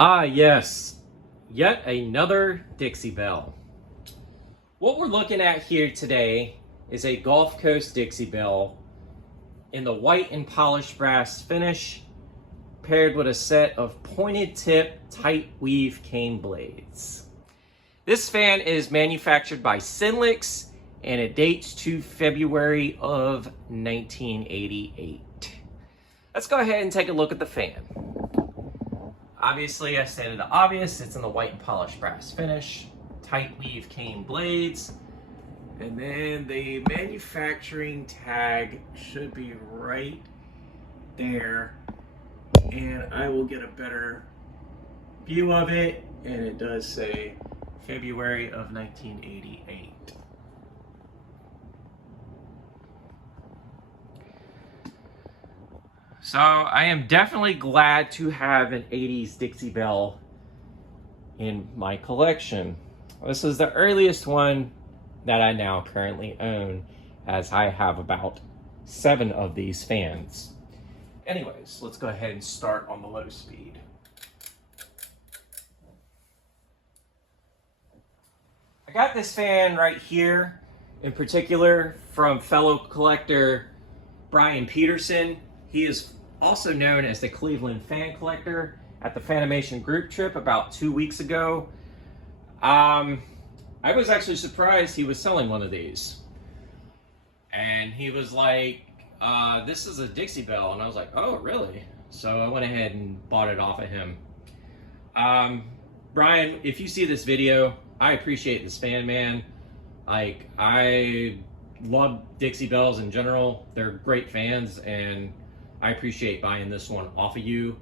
Ah, yes, yet another Dixie Belle. What we're looking at here today is a Gulf Coast Dixie Belle in the white and polished brass finish, paired with a set of pointed tip, tight weave cane blades. This fan is manufactured by Synlix and it dates to February of 1988. Let's go ahead and take a look at the fan. Obviously, I stated the obvious, it's in the white and polished brass finish, tight weave cane blades, and then the manufacturing tag should be right there, and I will get a better view of it, and it does say February of 1988. So I am definitely glad to have an 80s Dixie Belle in my collection. This is the earliest one that I now currently own, as I have about 7 of these fans. Anyways, let's go ahead and start on the low speed. I got this fan right here in particular from fellow collector Brian Peterson. He is also known as the Cleveland Fan Collector at the Fanimation group trip about 2 weeks ago. I was actually surprised he was selling one of these. And he was like, this is a Dixie Belle. And I was like, oh, really? So I went ahead and bought it off of him. Brian, if you see this video, I appreciate this fan, man. Like, I love Dixie Belles in general. They're great fans, and I appreciate buying this one off of you.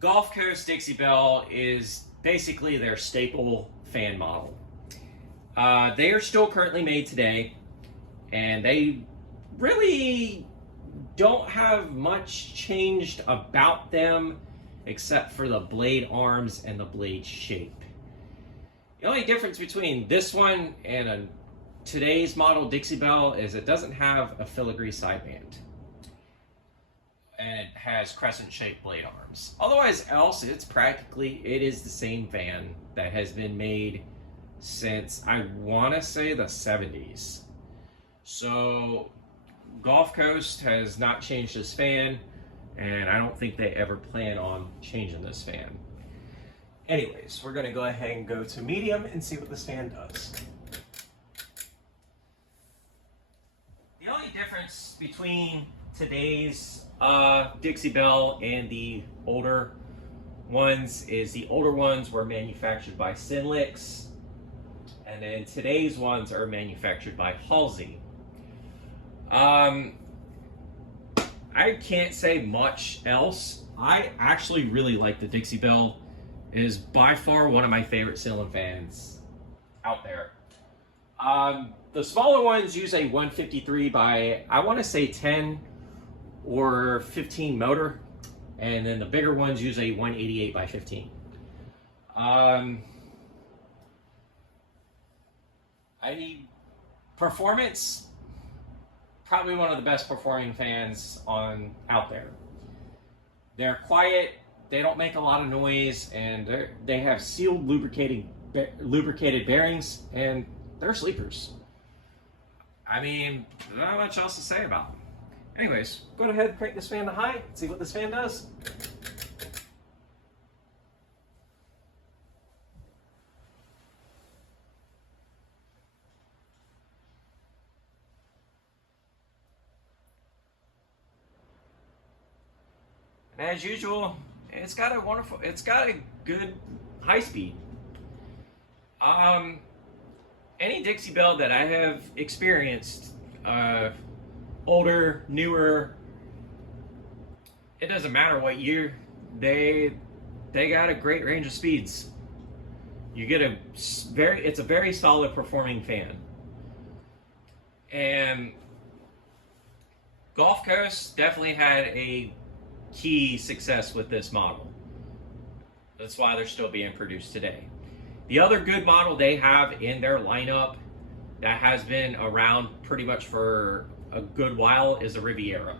Gulf Coast Dixie Belle is basically their staple fan model. They are still currently made today, and they really don't have much changed about them except for the blade arms and the blade shape. The only difference between this one and today's model Dixie Belle is it doesn't have a filigree sideband, and it has crescent-shaped blade arms. Otherwise else, it is the same fan that has been made since, I want to say, the 70s. So Gulf Coast has not changed this fan, and I don't think they ever plan on changing this fan. Anyways, we're going to go ahead and go to medium and see what this fan does. The only difference between today's Dixie Belle and the older ones is the older ones were manufactured by Synlix, and then today's ones are manufactured by Halsey. I can't say much else. I actually really like the Dixie Belle. It is by far one of my favorite ceiling fans out there. The smaller ones use a 153 by, I want to say 10 or 15 motor, and then the bigger ones use a 188 by 15. Performance, probably one of the best performing fans out there. They're quiet, they don't make a lot of noise, and they have sealed lubricated bearings, and they're sleepers. I mean, not much else to say about them. Anyways, go ahead and crank this fan to high and see what this fan does. And as usual, it's got a good high speed. Any Dixie Belle that I have experienced, older, newer, it doesn't matter what year, they got a great range of speeds. You get it's a very solid performing fan. And Gulf Coast definitely had a key success with this model. That's why they're still being produced today. The other good model they have in their lineup that has been around pretty much for a good while is a Riviera.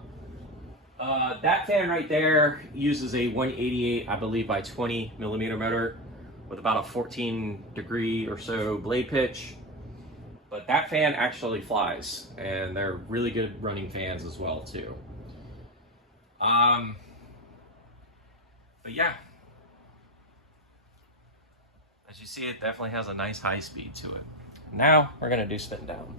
That fan right there uses a 188, I believe, by 20 millimeter motor with about a 14 degree or so blade pitch. But that fan actually flies, and they're really good running fans as well too. But yeah, as you see, it definitely has a nice high speed to it. Now we're gonna do spin down.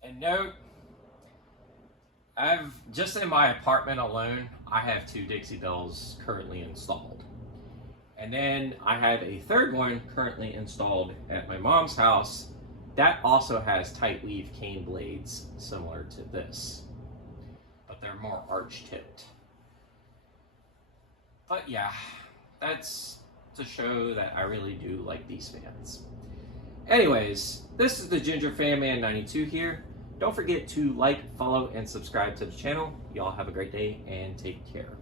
And note, just in my apartment alone, I have 2 Dixie Bells currently installed. And then I have a third one currently installed at my mom's house that also has tight weave cane blades similar to this, but they're more arch tipped. But yeah, that's to show that I really do like these fans. Anyways, this is the Ginger Fan Man 92 here. Don't forget to like, follow, and subscribe to the channel. Y'all have a great day and take care.